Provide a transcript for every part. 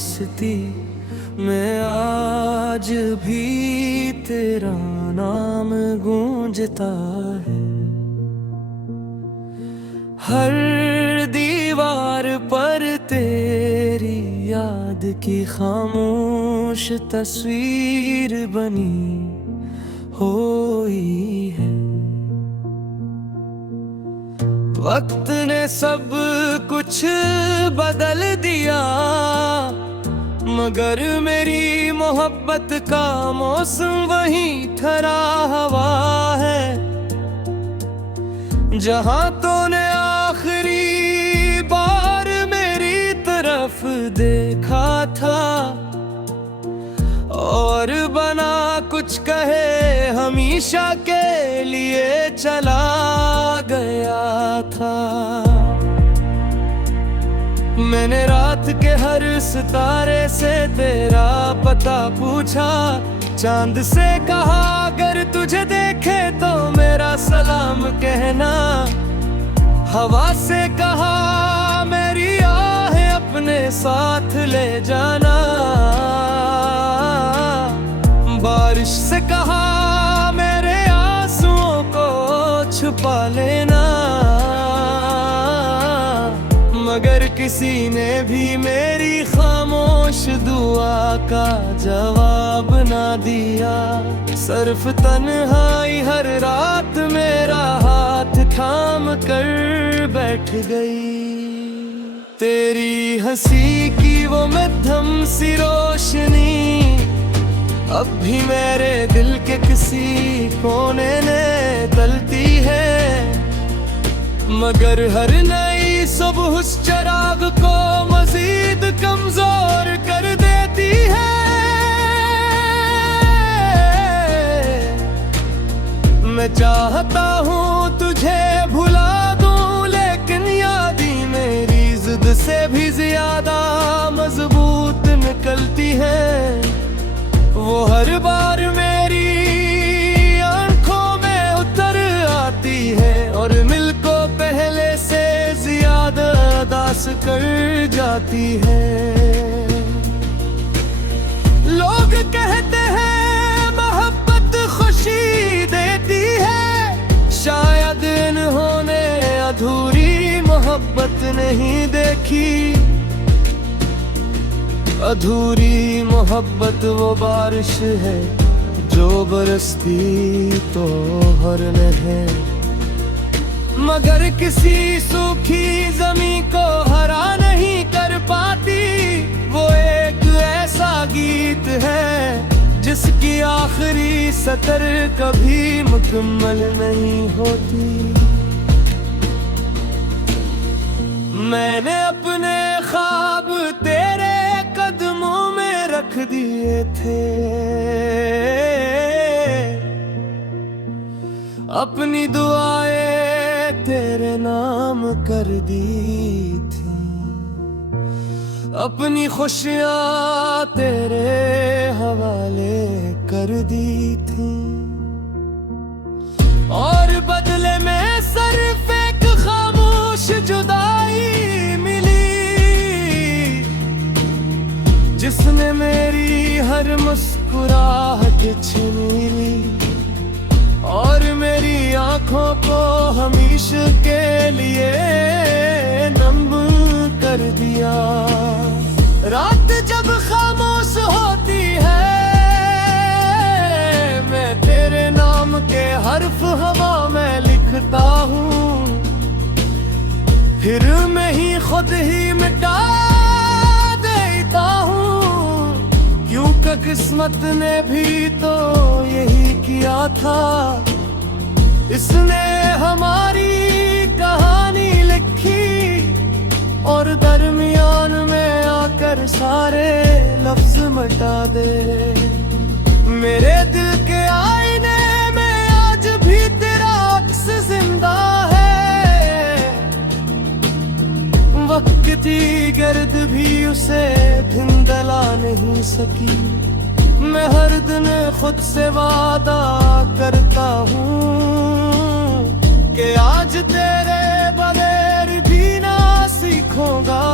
बस्ती में आज भी तेरा नाम गूंजता है। हर दीवार पर तेरी याद की खामोश तस्वीर बनी हुई है। वक्त ने सब कुछ बदल दिया, मगर मेरी मोहब्बत का मौसम वही ठहरा हुआ है। जहां तूने आखिरी बार मेरी तरफ देखा था और बना कुछ कहे हमेशा के लिए चला गया था। मैंने रात के हर सितारे से तेरा पता पूछा, चांद से कहा अगर तुझे देखे तो मेरा सलाम कहना। हवा से कहा मेरी आहें अपने साथ ले जाना। बारिश से कहा मेरे आंसुओं को छुपा लेना। मगर किसी ने भी मेरी खामोश दुआ का जवाब ना दिया। सिर्फ तन्हाई हर रात मेरा हाथ थाम कर बैठ गई। तेरी हंसी की वो मध्यम सी रोशनी अब भी मेरे दिल के किसी कोने में तलती है। मगर हर नई सुबह उस चिराग को मजीद कमजोर कर देती है। मैं चाहता हूँ तुझे भुला दूँ, लेकिन यादें मेरी जिद से भी ज्यादा मजबूत निकलती है। वो हर बार मेरी आंखों में उतर आती है और मिल को पहले से ज्यादा उदास कर जाती है। लोग कहते हैं मोहब्बत खुशी देती है, शायद इन्होंने अधूरी मोहब्बत नहीं देखी। अधूरी मोहब्बत वो बारिश है जो बरसती तो हर है, मगर किसी सूखी जमीन को हरा नहीं कर पाती। वो एक ऐसा गीत है जिसकी आखिरी सतर कभी मुकम्मल नहीं होती। मैंने अपने ख्वाब तेरे कदमों में रख दिए थे, अपनी दुआएं तेरे नाम कर दी थी, अपनी खुशियां तेरे हवाले कर दी थी। और बदले में सिर्फ एक खामोश जुदाई मिली, जिसने मेरी हर मुस्कुराहट छीन ली और मेरी आंखों को हमेशा के लिए नम कर दिया। रात जब खामोश होती है, मैं तेरे नाम के हर्फ हवा में लिखता हूँ, फिर मैं ही खुद ही मिटा देता हूँ। क्योंकि किस्मत ने भी तो यही किया था, इसने हमारी कहानी लिखी और दरमियान में आकर सारे लफ्ज मिटा दे। मेरे दिल के आईने में आज भी तेरा अक्स जिंदा है। वक्त की गर्द भी उसे धुंधला नहीं सकी। मैं हर दिन खुद से वादा करता हूँ कि आज तेरे बगैर जीना सीखूंगा।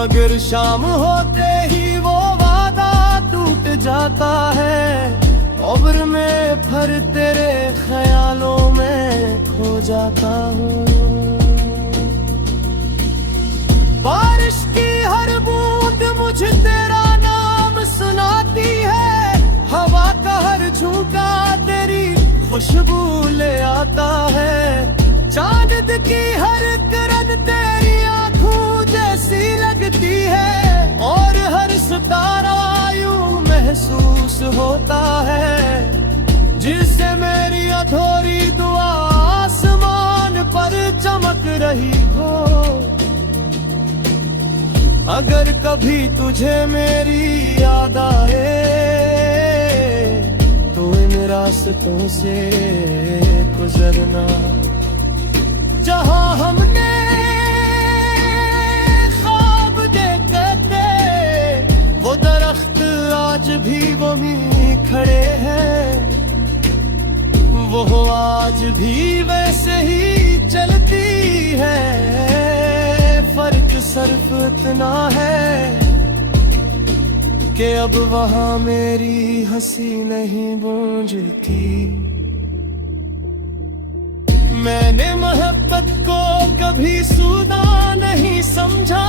मगर शाम होते ही वो वादा टूट जाता है। उम्र में फिर तेरे ख्यालों में खो जाता हूँ। बारिश की हर बूंद मुझे तेरा नाम सुनाती है। हवा का हर झोंका तेरी खुशबू ले आता है। चांद की हर किरण तेरी आंखों जैसी लगती है। और हर सितारा यूं महसूस होता है जिससे मेरी अधूरी दुआ आसमान पर चमक रही हो। अगर कभी तुझे मेरी याद आए तो इन रास्तों से गुजरना जहां हमने ख्वाब देखे थे। वो दरख्त आज भी वहीं खड़े हैं। वो आज भी वैसे ही चलती है। फर्क सिर्फ इतना है कि अब वहां मेरी हंसी नहीं गूंजती। मैंने मोहब्बत को कभी सूदा नहीं समझा,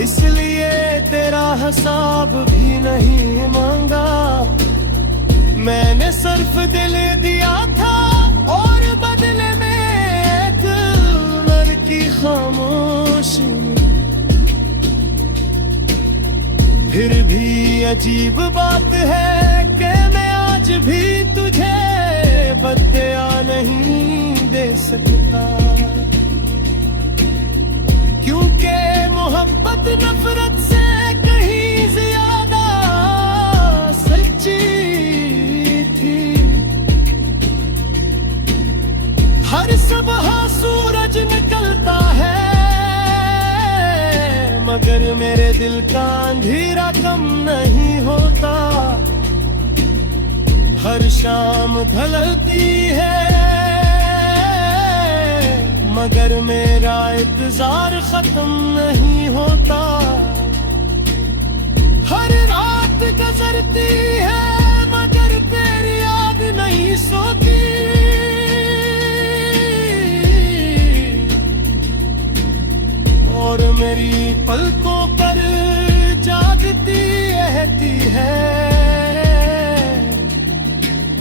इसलिए तेरा हिसाब भी नहीं मांगा। मैंने सिर्फ दिल दिया था और बदले में एक उम्र की खामोशी। फिर भी अजीब बात है कि मैं आज भी तुझे बदया नहीं दे सकता। क्योंकि मोहब्बत नफरत से कहीं ज्यादा सच्ची थी। हर सुबह सूरज निकलता है मगर मेरे दिल का अंधेरा कम नहीं होता। हर शाम ढलती है मगर मेरा इंतजार खत्म नहीं होता। हर रात गुजरती है मगर तेरी याद नहीं सोती। और मेरी पलकों पर जागती रहती है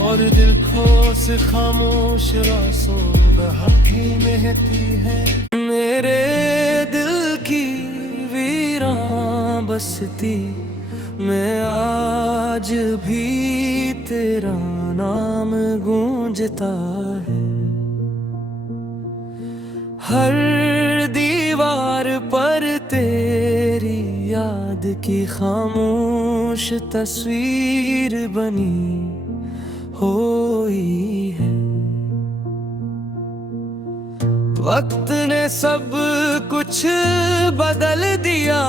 और दिल को से खामोश रासों बहाती महती है। मेरे दिल की वीरान बस्ती में आज भी तेरा नाम गूंजता है। हर दीवार पर तेरी याद की खामोश तस्वीर बनी हुई है। वक्त ने सब कुछ बदल दिया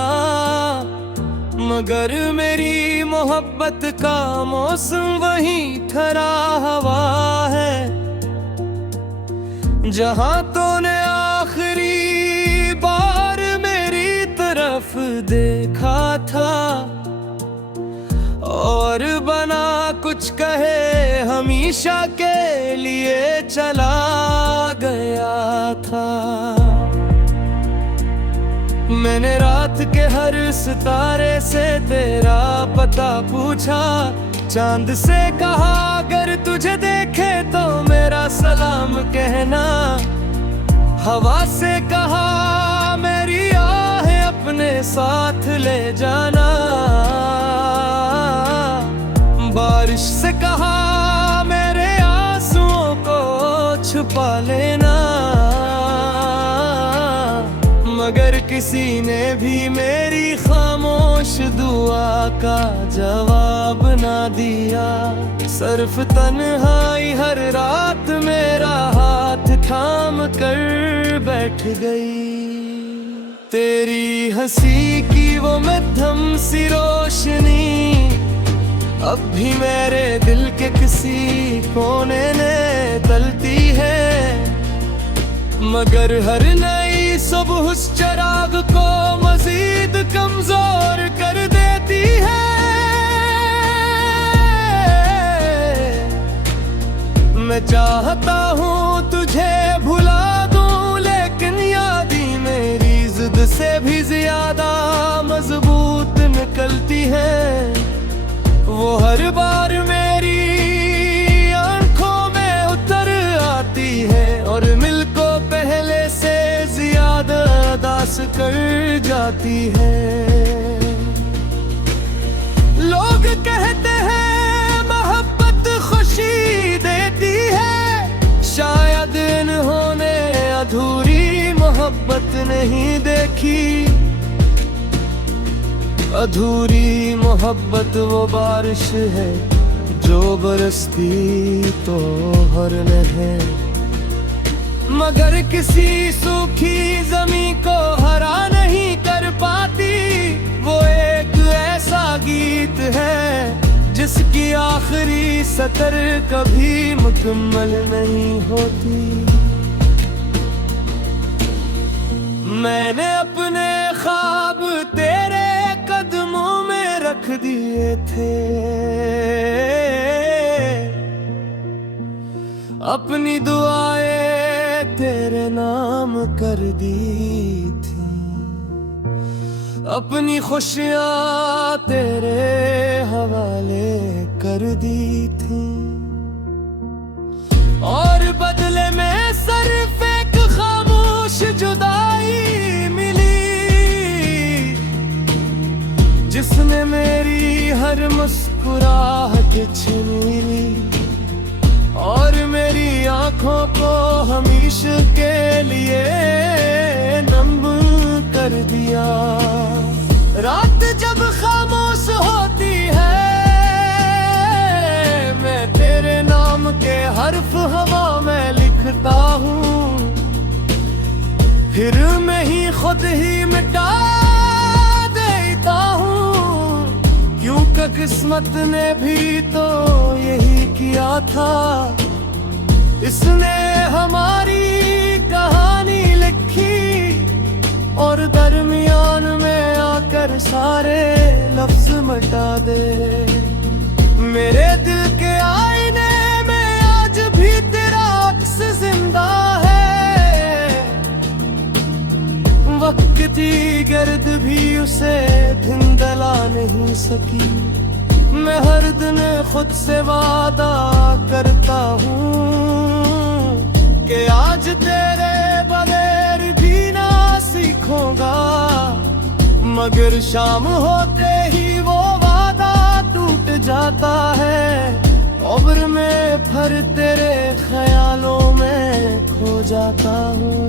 मगर मेरी मोहब्बत का मौसम वही ठहरा हुआ है। जहां तूने आखिरी बार मेरी तरफ देखा था और बना कुछ कहे हमेशा के लिए चला गया था। मैंने रात के हर सितारे से तेरा पता पूछा। चांद से कहा अगर तुझे देखे तो मेरा सलाम कहना। हवा से कहा मेरी आहें अपने साथ ले जाना। बारिश से कहा मेरे आंसुओं को छुपा लेना। मगर किसी ने भी मेरी खामोश दुआ का जवाब ना दिया। सिर्फ तन्हाई हर रात मेरा हाथ थाम कर बैठ गई। तेरी हंसी की वो मध्यम सी रोशनी अब भी मेरे दिल के किसी कोने में तलती है। मगर हर नई सुबह उस चिराग को मज़ीद उम्मीद कमजोर कर देती है। मैं चाहता हूँ तुझे भुला दूँ, लेकिन यादें मेरी जिद से भी ज्यादा मजबूत निकलती है। वो हर बार मेरी आंखों में उतर आती है और मिल को पहले से ज्यादा दास कर जाती है। लोग कहते हैं मोहब्बत खुशी देती है, शायद इन्होंने अधूरी मोहब्बत नहीं देखी। अधूरी मोहब्बत वो बारिश है जो बरसती तो हर है, मगर किसी सूखी जमीन को हरा नहीं कर पाती। वो एक ऐसा गीत है जिसकी आखिरी सतर कभी मुकम्मल नहीं होती। मैंने अपने ख्वाब तेरे कदमों में रख दिए थे, अपनी दुआएं तेरे नाम कर दी थी, अपनी खुशियां तेरे हवाले कर दी थी। और बदले में सिर्फ एक खामोश जुदाई मिली, जिसने मेरी हर मुस्कुराहट छीन ली और मेरी आंखों को हमेशा के लिए नम कर दिया। रात जब खामोश होती है, मैं तेरे नाम के हर्फ हवा में लिखता हूँ, फिर मैं ही खुद ही मिटा देता हूँ। क्योंकि किस्मत ने भी तो यही किया था, इसने हमारी कहानी लिखी और दरमियान में आकर सारे लफ्ज मिटा दे। मेरे दिल के आईने में आज भी तेरा अक्स जिंदा है, वक्त की गर्द भी उसे धुंधला नहीं सकी। मैं हर दिन खुद से वादा करता हूँ कि आज तेरे बगैर भी ना सीखूंगा, मगर शाम होते ही वो वादा टूट जाता है। उम्र में फिर तेरे ख्यालों में खो जाता हूँ।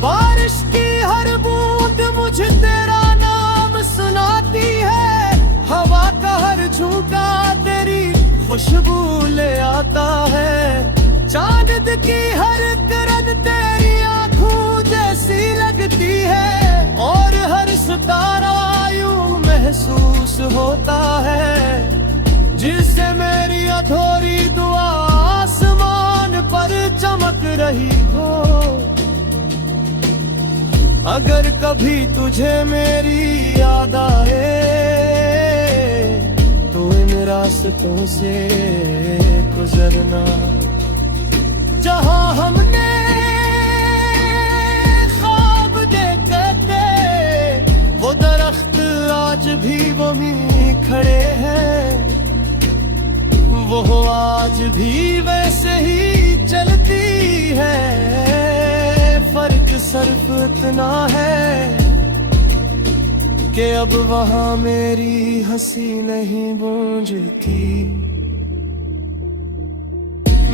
बारिश की हर बूंद मुझे तेरा नाम सुनाती है, हवा का हर झोंका तेरी खुशबू ले आता है। चांद की हर किरण तेरी आंखों जैसी लगती है और हर सितारा यूं महसूस होता है, जिससे मेरी अधूरी दुआ आसमान पर चमक रही हो। अगर कभी तुझे मेरी याद आए तो इन रास्तों से गुजरना, जहां हमने ख्वाब देखे थे वो दरख्त आज भी वहीं खड़े हैं। वो आज भी वैसे ही चलती है, फर्क सिर्फ इतना है कि अब वहां मेरी हंसी नहीं गूंजती।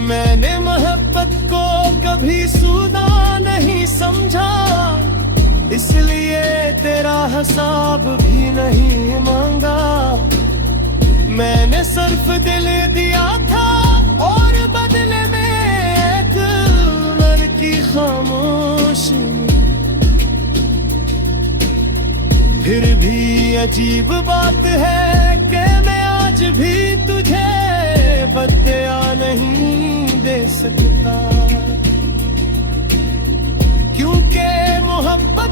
मैंने मोहब्बत को कभी सूदा नहीं समझा, इसलिए तेरा हिसाब भी नहीं मांगा। मैंने सिर्फ दिल दिया था और बदले में एक उम्र की खामोशी। फिर भी अजीब बात है कि मैं आज भी तुझे बदया नहीं दे सकता, क्योंकि मोहब्बत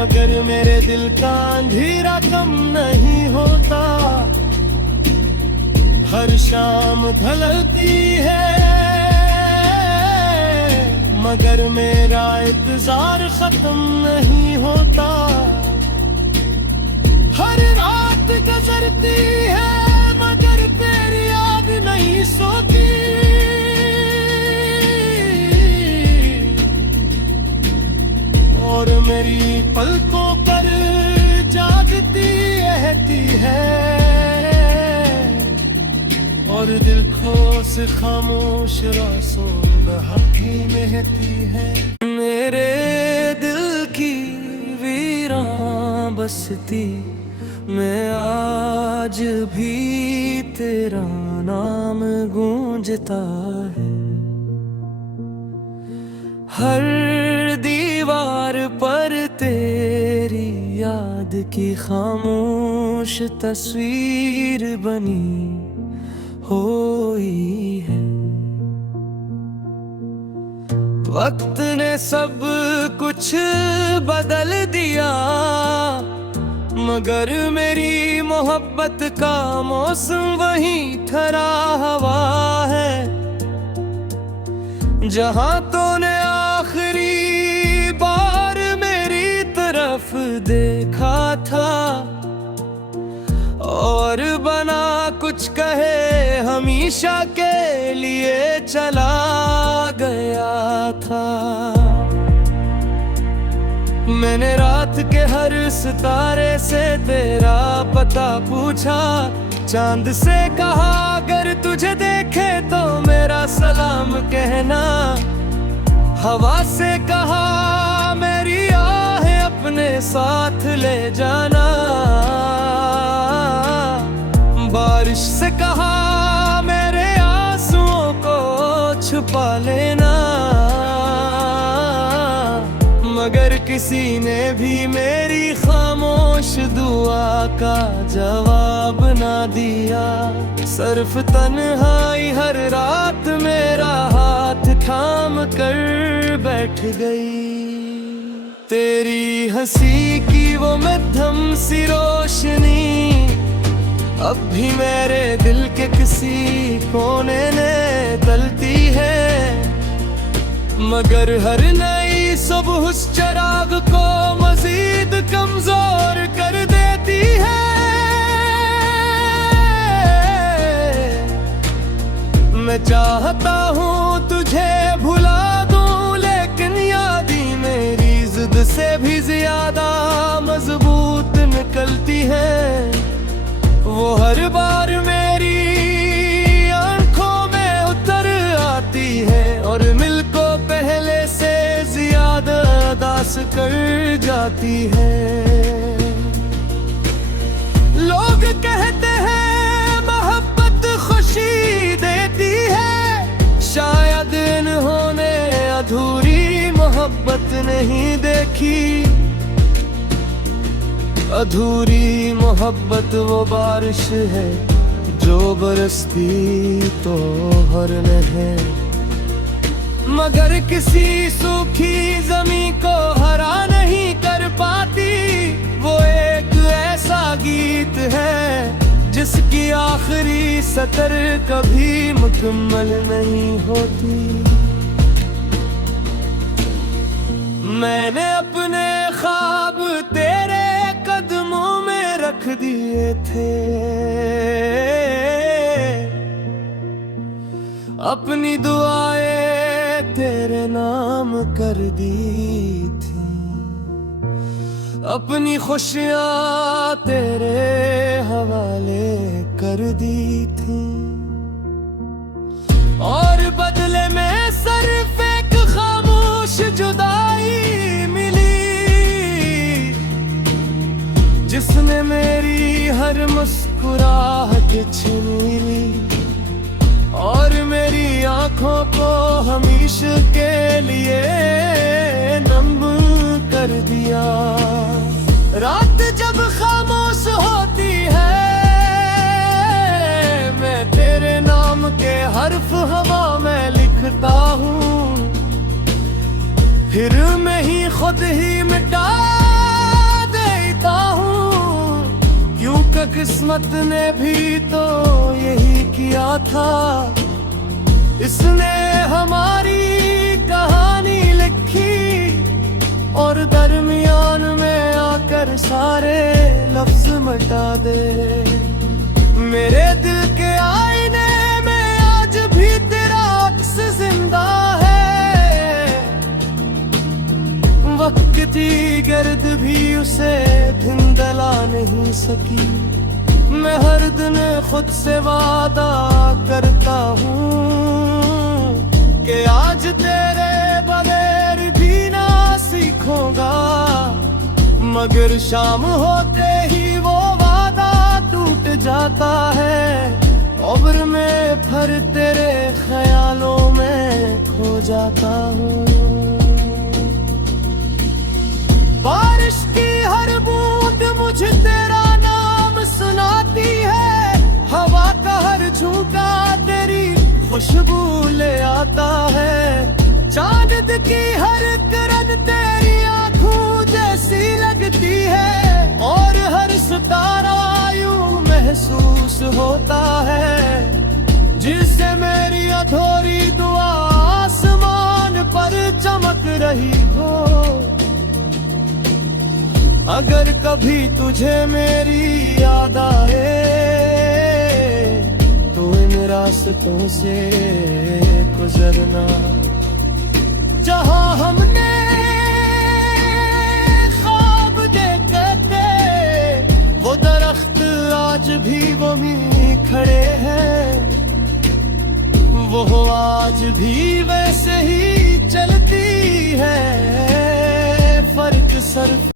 मगर मेरे दिल का अंधेरा कम नहीं होता। हर शाम ढलती है मगर मेरा इंतजार खत्म नहीं होता। हर रात गुजरती है मगर तेरी याद नहीं सोती। और मेरी पलकों पर जागती रहती है और दिल को से खामोश रासों बहाती महती है। मेरे दिल की वीरान बसती मैं आज भी तेरा नाम गूंजता है। हर दीवार पर तेरी याद की खामोश तस्वीर बनी हुई है। वक्त ने सब कुछ बदल दिया मगर मेरी मोहब्बत का मौसम वही ठहरा हुआ है। जहां तूने आखिरी बार मेरी तरफ देखा था और बना कुछ कहे हमेशा के लिए चला गया था। मैंने रात के हर सितारे से तेरा पता पूछा। चांद से कहा अगर तुझे देखे तो मेरा सलाम कहना। हवा से कहा मेरी आहें अपने साथ ले जाना। बारिश से कहा मेरे आंसुओं को छुपा लेना। मगर किसी ने भी मेरी खामोश दुआ का जवाब ना दिया। सिर्फ तन्हाई हर रात मेरा हाथ थाम कर बैठ गई। तेरी हंसी की वो मध्यम सी रोशनी अब भी मेरे दिल के किसी कोने में तलती है। मगर हर नई सुबह उस चिराग को मजीद कमजोर कर देती है। मैं चाहता हूँ तुझे भुला दूँ लेकिन यादें मेरी जिद से भी ज्यादा मजबूत निकलती है। वो हर बार मेरी आंखों में उतर आती है और मिल को पहले से ज्यादा उदास कर जाती है। लोग कहते हैं मोहब्बत खुशी देती है। शायद इन्होंने अधूरी मोहब्बत नहीं देखी। अधूरी मोहब्बत वो बारिश है जो बरसती तो हर है मगर किसी सूखी जमीन को हरा नहीं कर पाती। वो एक ऐसा गीत है जिसकी आखिरी सतर कभी मुकम्मल नहीं होती। मैंने अपने ख्वाब तेरे कदमों में रख दिए थे। अपनी दुआएं तेरे नाम कर दी थी। अपनी खुशियां तेरे हवाले कर दी थी। और बदले में सिर्फ एक खामोश जुदाई मिली जिसने मेरी हर मुस्कुराहट छीन ली और मेरी आंखों को हमेशा के लिए नम कर दिया। रात जब खामोश होती है मैं तेरे नाम के हर्फ हवा में लिखता हूँ। फिर मैं ही खुद ही मिटा का किस्मत ने भी तो यही किया था, इसने हमारी कहानी लिखी और दरमियान में आकर सारे लफ्ज मिटा दे। मेरे दिल के आईने में आज भी तेरा अक्स जिंदा है, वक्त की गर्द भी उसे धिंदला नहीं सकी। मैं हर दिन खुद से वादा करता हूँ कि आज तेरे बगैर भी ना सीखूंगा, मगर शाम होते ही वो वादा टूट जाता है। उम्र में फिर तेरे ख्यालों में खो जाता हूँ। बारिश की हर बूंद मुझे तेरा नाम सुनाती है, हवा का हर झोंका तेरी खुशबू ले आता है। चांद की हर किरण तेरी आंखों जैसी लगती है, और हर सितारा यूं महसूस होता है जिससे मेरी अधूरी दुआ आसमान पर चमक रही हो। अगर कभी तुझे मेरी याद आए तो इन रास्तों से गुजरना, जहां हमने ख्वाब देखे थे वो दरख्त आज भी वहीं खड़े हैं, वो आज भी वैसे